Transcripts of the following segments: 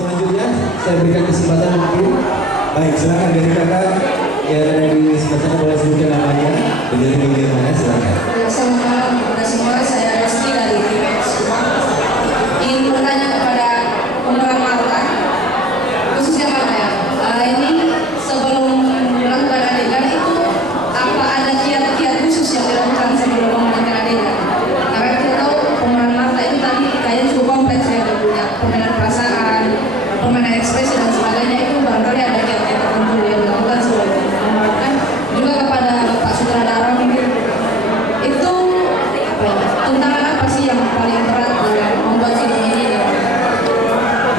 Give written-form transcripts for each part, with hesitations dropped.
Selanjutnya saya berikan kesempatan mungkin. Baik, silakan dari kakak yang ada di sebelah sana boleh sebutkan namanya dan dari bagian mana, silakan. Selamat malam kepada semua, saya Reski dari TVS. Ingin bertanya kepada pemeran Marta, khususnya Marta ya. Ini sebelum melakukan adegan itu apa ada kiat-kiat khusus yang dilakukan sebelum melakukan adegan? Karena kita tahu pemeran Marta itu tadi kayaknya cukup kompleks ya, punya permainan perasaan, permainan ekspresi dan sebagainya, itu barangkali ada kiat-kiat tertentu yang dilakukan sebelum memerankan. Juga kepada Pak Sutradara mungkin itu apa ya, tantangan apa sih yang paling berat dalam membuat film ini?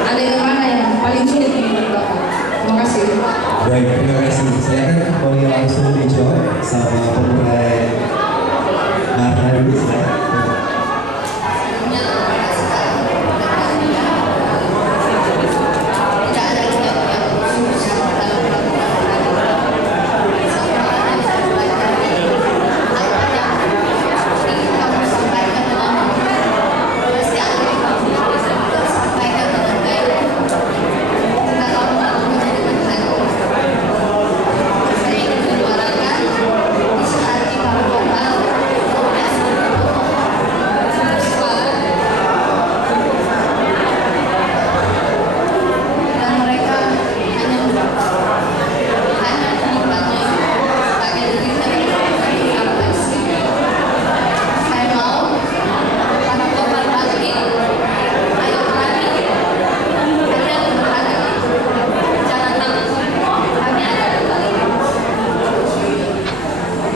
Adegan mana yang paling sulit menurut Bapak? Terima kasih. Baik, terima kasih. Saya akan kembali langsung dijawab sama pemeran Marta dulu, silakan.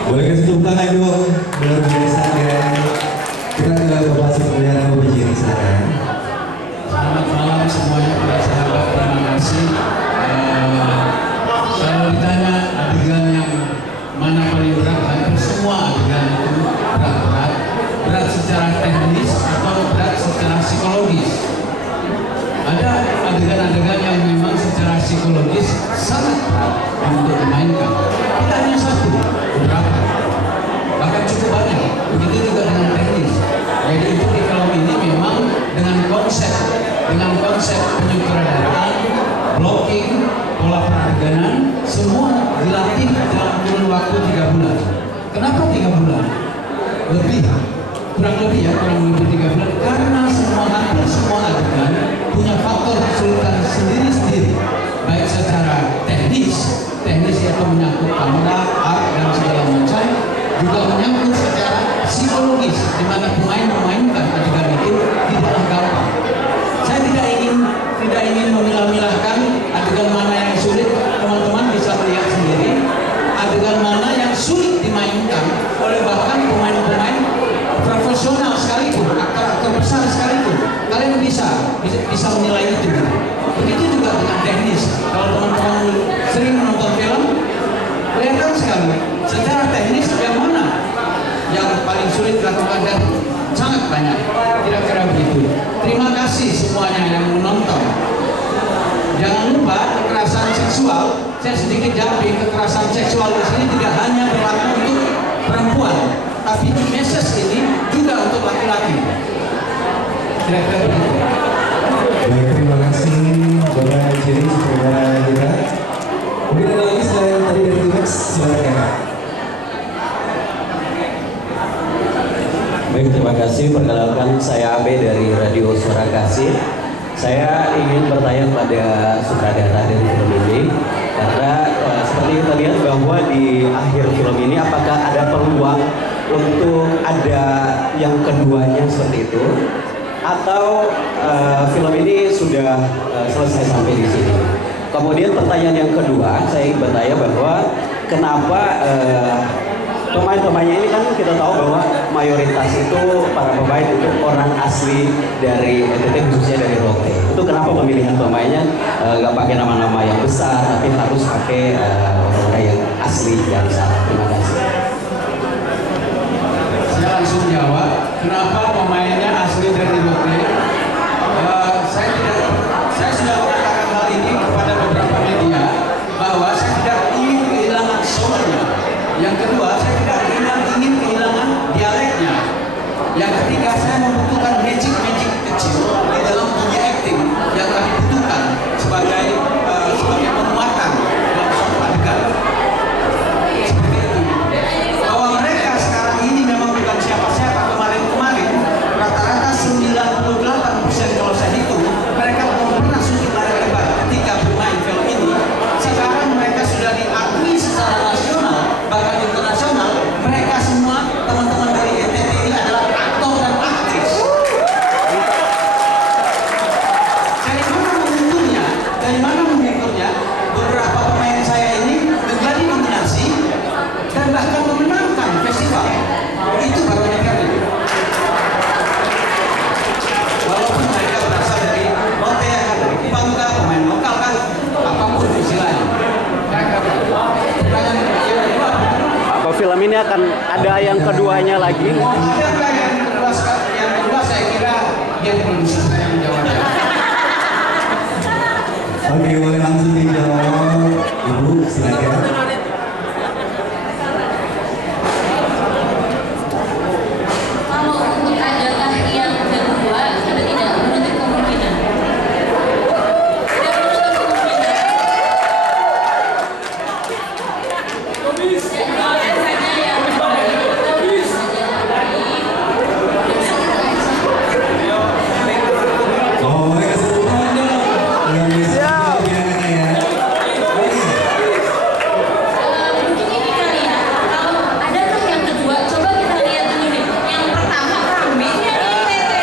Boleh kasih tepuk tangan dong, luar biasa ya. Kita ke Bapak Supriyatna Mubijiri, silakan. Selamat malam semuanya para sahabat, terima kasih. Kalau ditanya adegan yang mana paling berat, hampir semua adegan itu berat-berat. Berat secara teknis atau berat secara psikologis. Ada adegan-adegan yang memang secara psikologis sangat berat untuk dimainkan. Tidak hanya satu, beberapa. Bahkan cukup banyak. Begitu juga dengan teknis. Jadi untuk di film ini memang dengan konsep penyutradaraan, blocking, pola peradeganan, semua dilatih dalam kurun waktu 3 bulan. Kenapa 3 bulan? Kurang lebih 3 bulan. Karena hampir semua adegan punya faktor kesulitan sendiri-sendiri, baik secara teknis yaitu menyangkut kamera, art dan segala macam, juga menyangkut secara psikologis, di mana pemain memainkan adegan itu tidaklah gampang. Saya tidak ingin memilah-milahkan adegan mana yang sulit. Teman-teman bisa melihat sendiri adegan mana yang sulit dimainkan oleh bahkan pemain-pemain profesional sekalipun, aktor-aktor besar sekalipun. Kalian bisa menilai itu. Begitu juga dengan teknis. Kalau teman-teman sering menonton film, kelihatan sekali secara teknis yang mana yang paling sulit dilakukan, dan sangat banyak. Kira-kira begitu. Terima kasih semuanya yang menonton. Jangan lupa kekerasan seksual. Saya sedikit jawabin, kekerasan seksual di sini tidak hanya berlaku untuk perempuan, tapi message ini juga untuk laki-laki. Kira-kira begitu. Baik, terima kasih Bapak Jerry, saudara kita. Mungkin ada lagi selain tadi dari TVS, silakan. Baik, terima kasih. Perkenalkan, saya Abe dari Radio Suara Kasih. Saya ingin bertanya kepada sutradara dari film ini, karena seperti kita lihat bahwa di akhir film ini apakah ada peluang untuk ada yang keduanya seperti itu, atau film ini sudah selesai sampai di sini. Kemudian pertanyaan yang kedua, saya ingin bertanya bahwa kenapa pemain-pemainnya ini kan kita tahu bahwa mayoritas itu para pemain itu orang asli dari NTT, khususnya dari Rote. Itu kenapa pemilihan pemainnya nggak pakai nama-nama yang besar, tapi harus pakai orang yang asli yang sana. Terima kasih. Saya langsung jawab, kenapa pemainnya asli dari Rote? Saya sudah mengatakan hal ini kepada beberapa media bahwa saya tidak ingin kehilangan soulnya. Yang kedua, saya tidak ingin kehilangan dialeknya. Yang ketiga, saya membutuhkan magic kecil di dalam dunia acting yang kami butuhkan. ada yang keduanya lagi? Oh, ada nggak yang kedua? Yang kedua saya kira yang produser saya menjawabnya. Oke, boleh langsung dijawab. Ibu, silakan. Kalau untuk adakah yang kedua, ada tidak menutup kemungkinan. Tidak menutup kemungkinan. Boleh saja yang Oh, boleh kesempatan dong. Luar biasa bilangannya ya. mungkin ini kali ya. Kalau adakah yang kedua, coba kita lihat dulu nih. Yang pertama rame-nya ini Tete.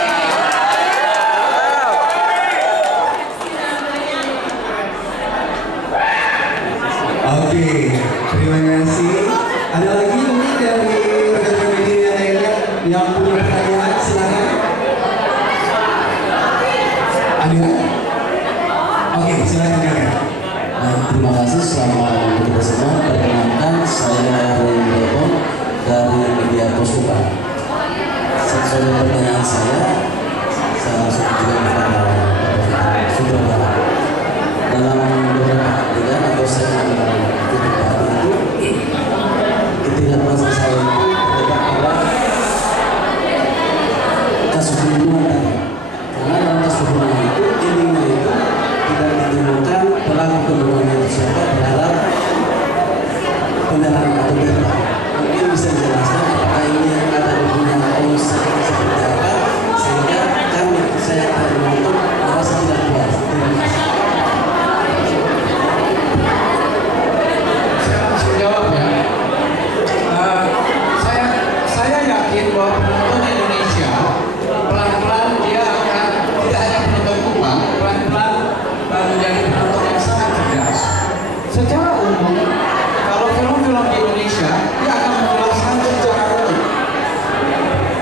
Oke, terima kasih. Ada lagi mungkin dari rekan-rekan media lainnya yang punya pertanyaan, silakan. Ada? Oke, silakan kakak. Terima kasih, selamat untuk kita semua. Perkenalkan, saya Ray Depon dari media Posuka. Sesuai dengan pertanyaan saya langsung juga kepada Bapak Sutradara. Dalam beberapa adegan atau segmen titik baru itu, ketidakpuasan saya itu terdapat pada kasus pembunuhan tadi. Karena dalam kasus pembunuhan itu, endingnya itu tidak ditemukan pelaku pembunuhan itu siapa terhadap kendaraan atau benda. Mungkin bisa dijelaskan apakah ini ada hubungan konsep seperti apa sehingga saya tadi menonton merasa tidak puas. Terima kasih. Saya langsung jawab ya. Saya yakin bahwa penonton Indonesia pelan-pelan dia akan tidak hanya penonton Kupang, pelan-pelan menjadi penonton yang sangat cerdas. Secara umum, kalau film-film di Indonesia dia akan menjelaskan secara umum.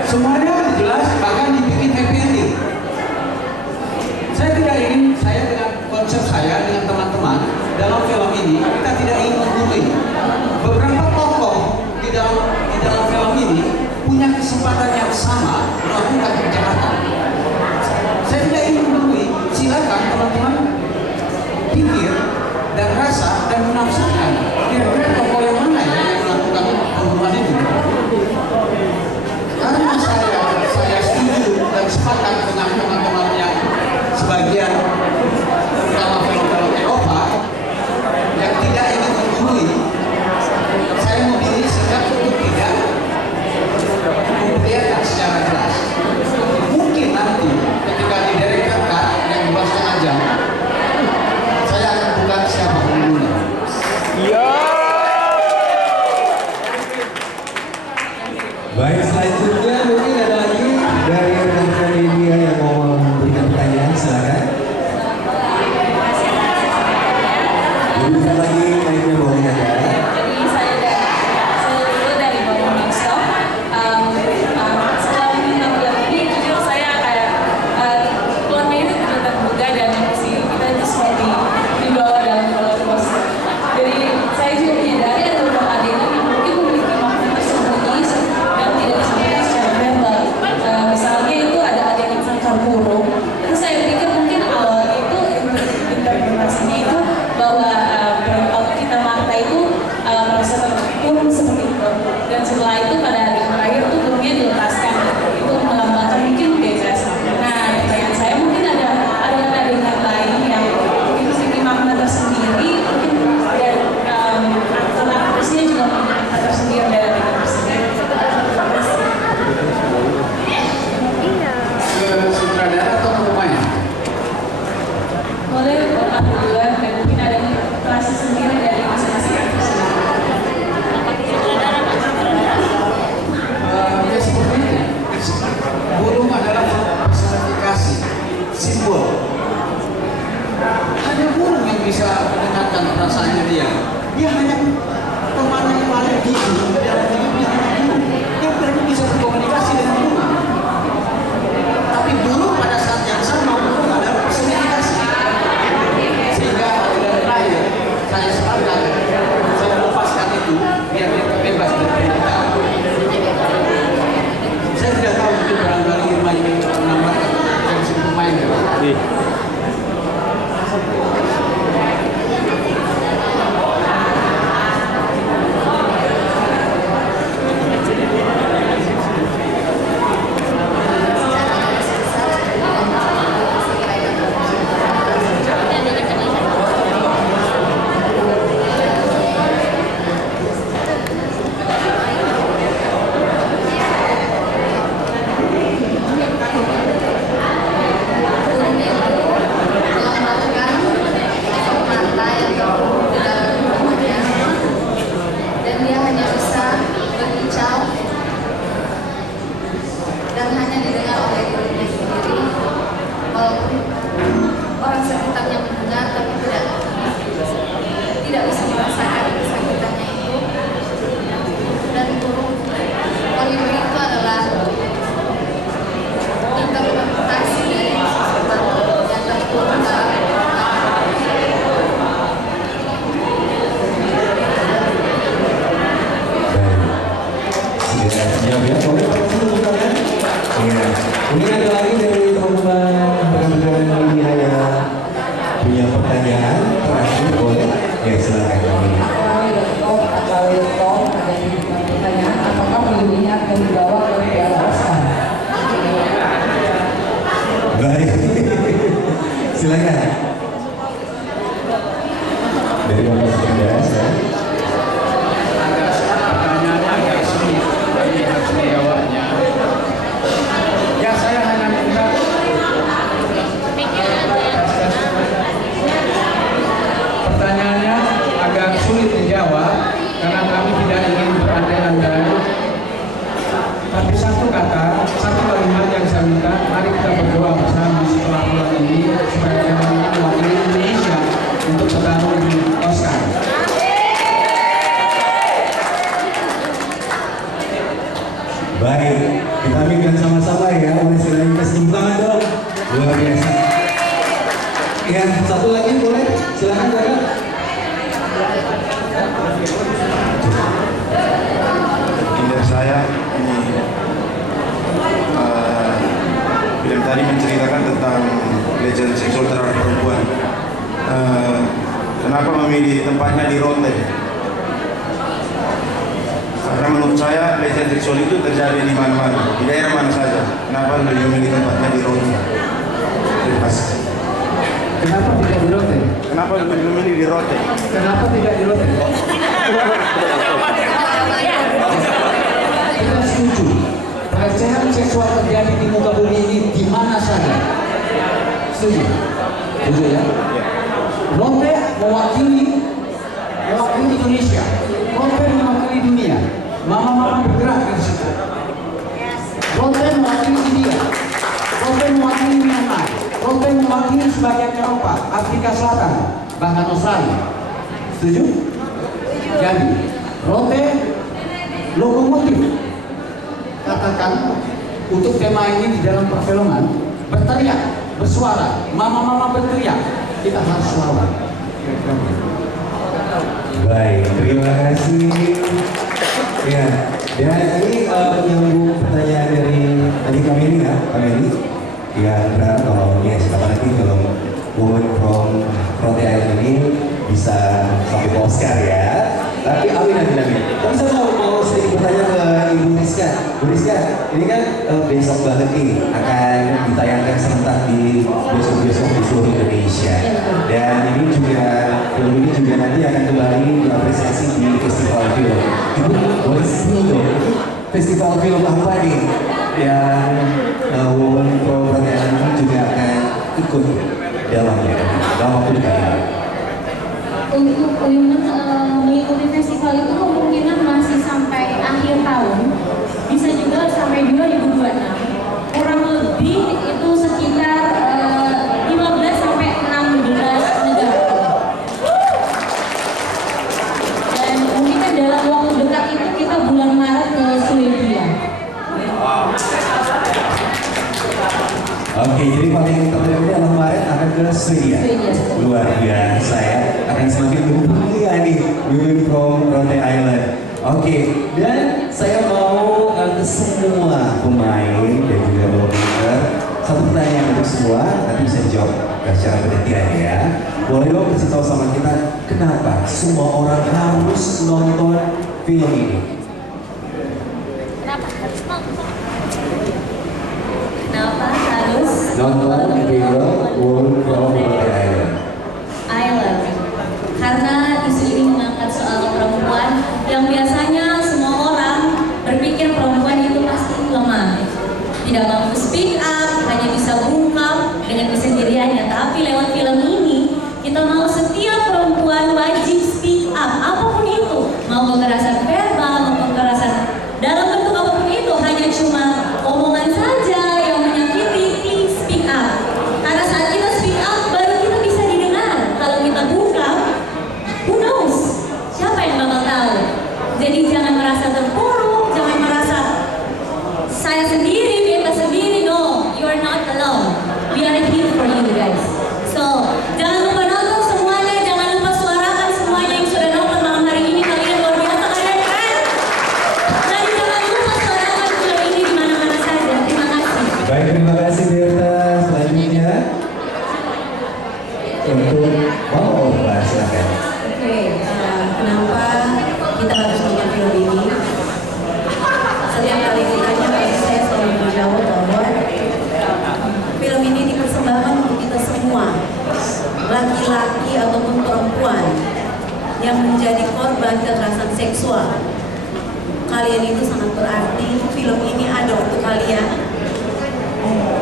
Semuanya jelas, bahkan dibikin happy ending. Saya tidak ingin, saya dengan konsep saya dengan teman-teman dalam film ini kita tidak ingin menggurui. Beberapa tokoh di dalam film ini punya kesempatan yang sama melakukan kejahatan. Saya tidak ingin menggurui. Silakan teman-teman pikir dan rasa dan menafsirkan kira-kira tokoh yang mana ya yang melakukan pembunuhan itu. Karena saya setuju dan sepakat dengan teman-teman yang sebagian terutama film-film Eropa yang tidak ingin menggurui. Saya memilih sikap untuk tidak memperlihatkan secara jelas. Mungkin nanti ketika di director cut yang 2,5 jam saya akan buka siapa pembunuhnya. Baik, selanjutnya mungkin ada lagi dari rekan-rekan media yang mau memberikan pertanyaan, silakan. Bukan lagi naiknya boleh ada. Jadi saya dulu dari Bangun Mixstop. Setelah menonton film ini, jujur saya kayak plotnya itu tidak terduga dan emosi kita itu seperti dibawa dalam roller coaster. Jadi saya juga menyadari ada beberapa adegan yang mungkin memiliki makna tersembunyi dan tidak disampaikan secara verbal. Misalnya itu ada adegan sangkar burung. Terus saya pikir mungkin awalnya itu interpretasinya itu bahwa kita makna itu merasa terkurung seperti itu, dan setelah itu pada adegan terakhir itu burungnya dilepaskan, itu melambangkan mungkin bebas. Nah, pertanyaan saya mungkin ada adegan lain yang memiliki makna tersendiri, mungkin dan aktor-aktrisnya juga punya makna tersendiri dari adegan tersebut. Ke sutradara atau ke pemain? Boleh aku duluan dan mungkin ada klase sendiri dari masing-masing aktris. Ya seperti itu. Burung adalah personifikasi, simbol. Hanya burung yang bisa mendengarkan perasaannya dia. Dia hanya pemanah yang paling gigi dalam hidupnya burung. Dia berarti bisa berkomunikasi dengan burung. Tapi burung pada saat yang sama burung adalah personifikasi. Sehingga adegan terakhir saya sepakat, saya lepaskan itu biar dia bebas dari penderitaan. Silakan. Dari Bapak Sekretaris ya. Pertanyaannya agak sulit, tapi harus menjawabnya. Ya saya hanya minta pertanyaannya agak sulit dijawab karena kami tidak ingin berandai-andai. Tapi satu kata, satu kalimat yang saya minta, mari kita berdoa bersama setelah bulan ini supaya kita mewakili Indonesia untuk bertarung di Oscar. Baik, kita aminkan sama-sama ya. Boleh silakan kasih tepuk tangan dong. Luar biasa. Ya, satu lagi boleh. Silakan kakak. Dari saya ini film tadi menceritakan tentang pelecehan seksual terhadap perempuan. Kenapa memilih tempatnya di Rote? Karena menurut saya pelecehan seksual itu terjadi di mana-mana, di daerah mana saja. Kenapa lebih memilih tempatnya di Rote? Terima kasih. Kenapa tidak di Rote? Kenapa lebih memilih di Rote? Kenapa tidak di Rote? Kita setuju. Pelecehan seksual terjadi di muka bumi ini di mana saja. Setuju? Setuju ya? Rote mewakili Indonesia. Rote mewakili dunia. Mama-mama bergerak di situ. Rote mewakili India. Rote mewakili Myanmar. Rote mewakili sebagian Eropa, Afrika Selatan, bahkan Australia. Setuju? Jadi, Rote lokomotif. Katakan untuk tema ini di dalam perfilman berteriak, bersuara, mama-mama berteriak, kita harus lawan. Baik, terima kasih. Ya, dan ini menyambung pertanyaan dari tadi kami ini ya, yang berharap kalau ya siapa lagi film Woman from Rote Island ini bisa sampai ke Oscar ya. Tapi amin. Tapi saya mau sedikit bertanya ke Ibu Rizka. Bu Rizka, ini kan besok banget nih akan ditayangkan serentak di bioskop-bioskop di seluruh Indonesia. Dan ini juga film ini juga nanti akan kembali diapresiasi di festival film. Ibu boleh sih dong, festival film apa nih yang Women from Rote Island ini juga akan ikut dalamnya dalam waktu dekat ini? Untuk women mengikuti festival itu kemungkinan masih sampai akhir tahun, bisa juga sampai 2026. Kurang lebih itu sekitar 15 sampai 16 negara. Dan mungkin dalam waktu dekat itu kita bulan Maret ke Swedia. Oke, jadi paling terdekat dalam Maret akan ke Swedia. Luar biasa ya, akan semakin berbahaya nih Women from Rote Island. Oke, dan saya mau ke semua pemain dan juga volunteer satu pertanyaan untuk semua, nanti bisa dijawab secara bergantian ya. Boleh dong kasih tahu sama kita kenapa semua orang harus nonton film ini? Kenapa harus Nonton film Women from Rote Island. Karena isu ini mengangkat soal perempuan yang biasanya semua orang berpikir perempuan itu pasti lemah, tidak mampu speak up, hanya bisa bungkam dengan kesendiriannya. Tapi lewat film ini kita mau setiap perempuan wajib speak up, apapun itu, mau kekerasan verbal, mau kekerasan dalam bentuk apapun itu, hanya cuma omongan saja yang menyakiti, please speak up. Karena saat kita speak up baru kita bisa didengar. Kalau kita bungkam, who knows? Siapa yang bakal tahu? Jadi jangan merasa terpuruk, jangan merasa saya sendiri, kita sendiri. No, you are not alone. We are here for you guys. So, jangan lupa nonton semuanya, jangan lupa suarakan semuanya yang sudah nonton malam hari ini. Kalian luar biasa, kalian keren. Dan jangan lupa suarakan film ini di mana-mana saja. Terima kasih. Baik, terima kasih Berta. Selanjutnya untuk silakan. Oke, kenapa kita harus nonton film ini? Setiap kali ditanya, saya selalu menjawab bahwa film ini dipersembahkan untuk kita semua. laki-laki ataupun perempuan yang menjadi korban kekerasan seksual. Kalian itu sangat berarti, film ini ada untuk kalian.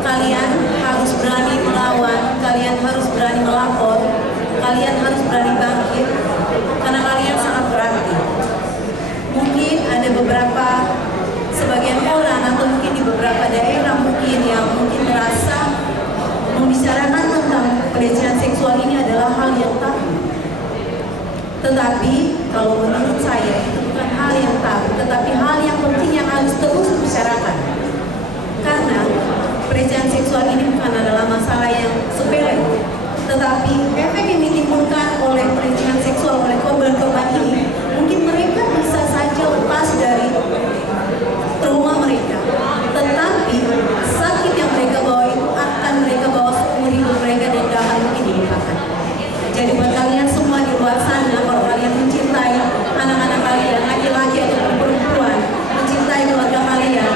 Kalian harus berani melawan, kalian harus berani melapor, kalian harus berani bangkit, karena kalian sangat berarti. Mungkin ada beberapa, sebagian orang atau mungkin di beberapa daerah mungkin yang mungkin merasa membicarakan tentang pelecehan seksual ini adalah hal yang tabu. Tetapi kalau menurut saya itu bukan hal yang tabu, tetapi hal yang penting yang harus terus dibicarakan. Karena pelecehan seksual ini bukan adalah masalah yang sepele, tetapi efek yang ditimbulkan oleh pelecehan seksual oleh korban-korban ini mungkin mereka bisa saja lepas dari trauma mereka, tetapi sakit yang mereka bawa itu akan mereka bawa seumur hidup mereka dan tidak akan mungkin dilupakan. Jadi buat kalian semua di luar sana, kalau kalian mencintai anak-anak kalian, laki-laki atau perempuan, mencintai keluarga kalian,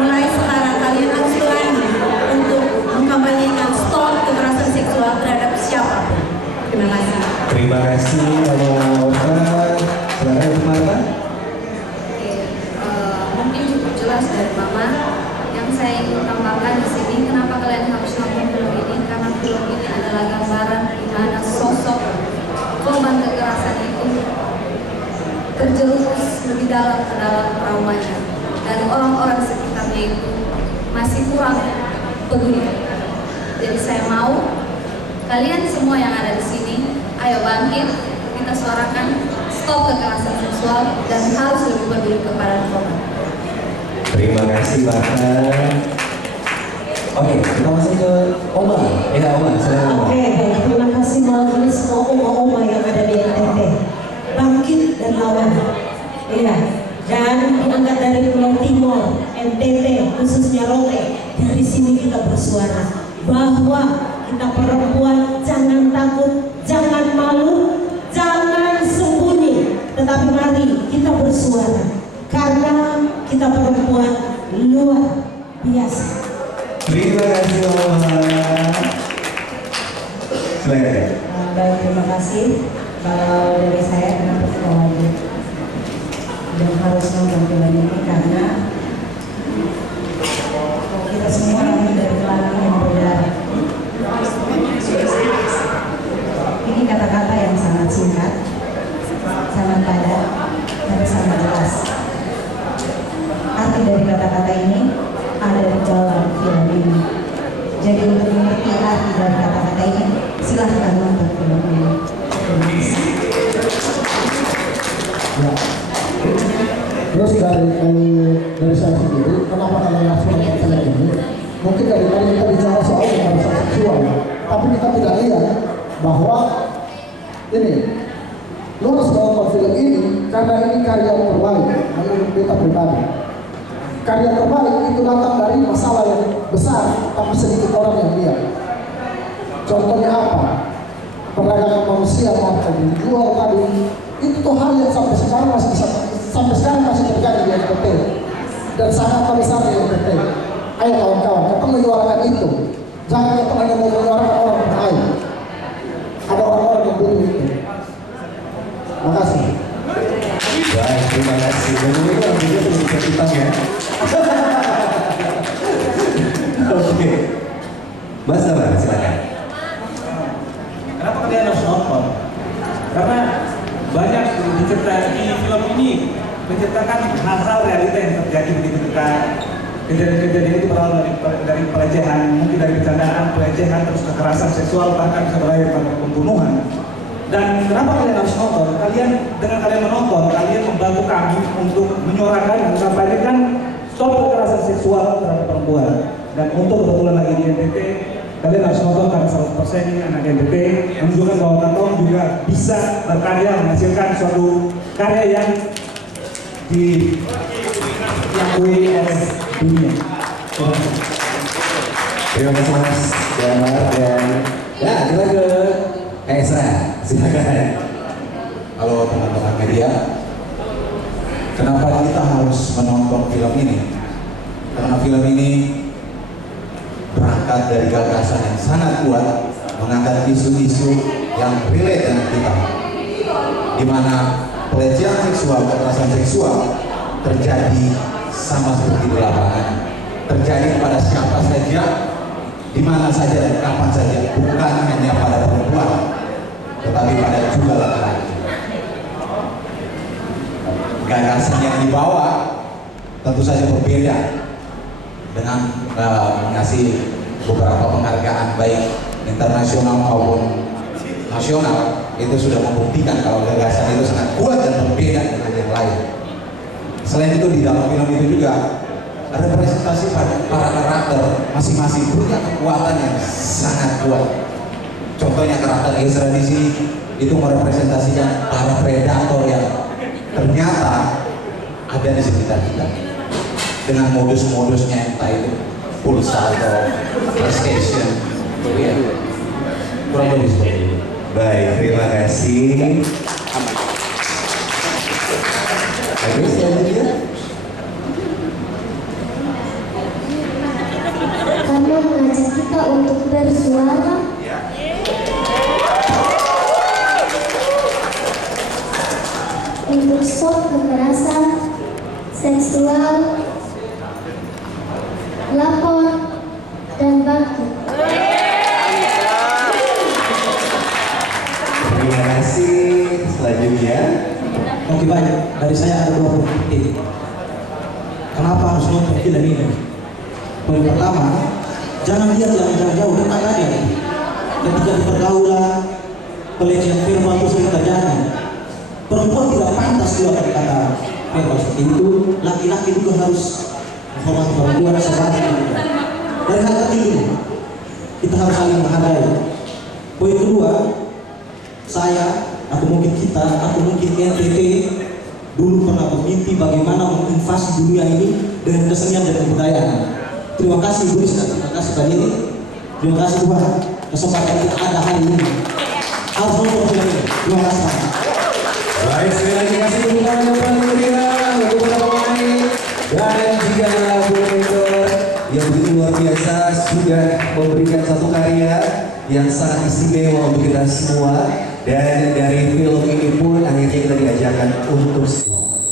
mulai sekarang kalian harus berani untuk mengkampanyekan stop kekerasan seksual terhadap siapapun. Terima kasih. Terima kasih kalau silakan Marta. Mungkin cukup jelas dari Mama. Yang saya ingin tambahkan di sini, kenapa kalian harus nonton film ini? Karena film ini adalah gambaran di mana sosok korban kekerasan itu terjerumus lebih dalam ke dalam traumanya, dan orang-orang sekitarnya itu masih kurang peduli. Jadi saya mau kalian semua yang ada di sini, ayo bangkit, kita suarakan stop kekerasan seksual dan harus lebih peduli kepada korban. Terima kasih Marta. Oke, kita masuk ke Oma. Ya Oma, silakan Oma. Oke, baik. Terima kasih melalui semua oma-oma yang ada di NTT. Bangkit dan lawan. Iya. Dan diangkat dari Pulau Timur, NTT, khususnya Rote. Dari sini kita bersuara bahwa kita perempuan jangan takut, jangan malu, jangan sembunyi. Tetapi mari kita bersuara karena kita perempuan luar biasa. Terima kasih Oma. Silakan. Baik, terima kasih. Kalau dari saya kenapa kita wajib dan harus nonton film ini karena kita semua lahir dari kelamin yang berdarah. Ini kata-kata yang sangat singkat, sangat padat, tapi sangat jelas. Arti dari kata-kata ini ada di dalam film ini. Jadi untuk mengerti arti dari kata-kata ini, silahkan nonton film ini. Ya. Terus dari saya sendiri, kenapa kalian harus nonton film ini? Mungkin dari tadi kita bicara soal kekerasan seksual, tapi kita tidak lihat bahwa ini lo harus nonton film ini karena ini karya terbaik menurut kita pribadi. Karya terbaik itu datang dari masalah yang besar, tapi sedikit orang yang lihat. Contohnya apa? Perdagangan manusia yang dijual tadi, itu tuh hal yang sampai sekarang masih terjadi di NTT dan sangat besar di NTT. Ayo kawan-kawan, kita menyuarakan itu. Jangan kita hanya menyuarakan orang lain. Ada orang-orang yang butuh itu. Terima kasih. Baik, terima kasih. Dan ini kan juga bisa kita ya. Oke. Mas Nama, silakan. Kenapa kalian harus nonton? Karena banyak diceritakan di film ini menceritakan hal-hal realita yang terjadi di ketika kejadian-kejadian itu berawal dari pelecehan, mungkin dari bercandaan, pelecehan, terus kekerasan seksual, bahkan bisa berakhir pada pembunuhan. Dan kenapa kalian harus nonton? Dengan kalian menonton, kalian membantu kami untuk menyuarakan dan menyampaikan stop kekerasan seksual terhadap perempuan. Dan untuk kebetulan lagi di NTT, kalian harus nonton karena 100% ini anak NTT menunjukkan bahwa Tatom juga bisa berkarya menghasilkan suatu karya yang diakui oleh dunia. Terima kasih Mas Damar dan ya kita ke Esra, silakan. Halo teman-teman media, kenapa kita harus menonton film ini? Karena film ini berangkat dari gagasan yang sangat kuat mengangkat isu-isu yang relate dengan kita, di mana pelecehan seksual, kekerasan seksual terjadi sama seperti di lapangan, terjadi pada siapa saja, di mana saja dan kapan saja, bukan hanya pada perempuan, tetapi pada juga laki-laki. Gagasan yang dibawa tentu saja berbeda dengan mengasih beberapa penghargaan baik internasional maupun nasional. Itu sudah membuktikan kalau gagasan itu sangat kuat dan berbeda dengan yang lain. Selain itu di dalam film itu juga representasi pada para karakter masing-masing punya kekuatan yang sangat kuat. Contohnya karakter Ezra di sini itu merepresentasikan para predator yang ternyata ada di sekitar kita dengan modus-modusnya, entah itu pulsa atau PlayStation, ya. Kurang lebih seperti itu. Baik, terima kasih. Ayo selanjutnya. Karena mengajak kita untuk bersuara. Untuk stop kekerasan seksual, lapor, dan bangkit. Terima kasih. Selanjutnya. Oke, baik. Dari saya ada 2 poin penting. Kenapa harus nonton film ini? Poin pertama, jangan lihat yang jauh-jauh, dekat aja. Ketika di pergaulan, pelecehan verbal itu sering terjadi. Perempuan tidak pantas juga kata verbal seperti itu. Laki-laki juga harus menghormati perempuan sebaliknya. Dari hal kecil ini, kita harus saling menghargai. Poin kedua, saya atau mungkin kita atau mungkin NTT dulu pernah bermimpi bagaimana menginvasi dunia ini dengan kesenian dan kebudayaan. Terima kasih Bu Rizka, terima kasih Pak Dini, terima kasih Tuhan kesempatan kita ada hari ini. Harus nonton film ini. Terima kasih. Baik, sekali lagi kasih dukungan yang paling meriah untuk para pemain dan juga moderator yang begitu luar biasa sudah memberikan satu karya yang sangat istimewa untuk kita semua. Dan dari film ini pun akhirnya kita diajarkan untuk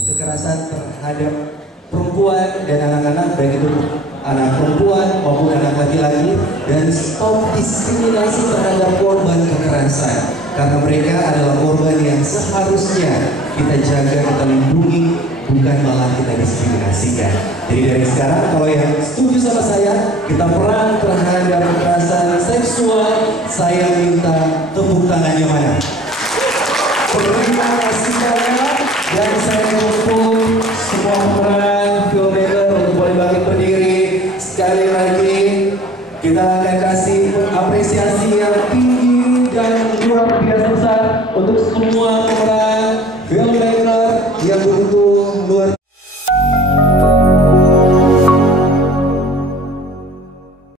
kekerasan terhadap perempuan dan anak-anak, baik itu anak perempuan maupun anak laki-laki, dan stop diskriminasi terhadap korban kekerasan karena mereka adalah korban yang seharusnya kita jaga, kita lindungi, bukan malah kita diskriminasikan. Jadi dari sekarang kalau yang setuju sama saya, kita perang terhadap kekerasan seksual, saya minta tepuk tangannya mana? Terima kasih banyak dan saya dukung semua pemeran filmmaker untuk boleh bangkit berdiri. Sekali lagi kita akan kasih apresiasi yang tinggi dan luar biasa besar untuk semua pemeran